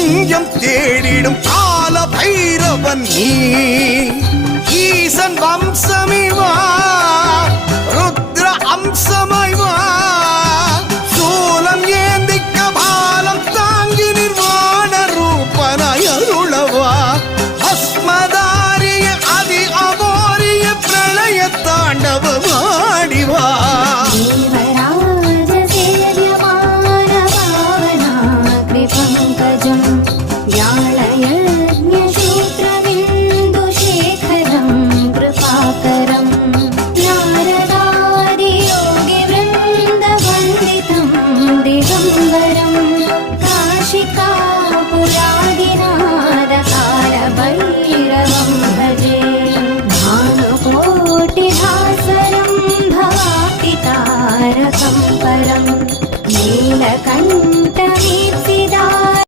தஞ்சம் தேடிடும் கால பைரவன் நீ ஈசன் வம்சமிவா ருத்ர அம்சமைவா சூலம் ஏந்திக்க பாலம் தாங்கி நிர்வாண ரூபனாய் அருளவா பஸ்மதாரிய அதி அகோரிய பிரளய தாண்டவமாடிவா काशिका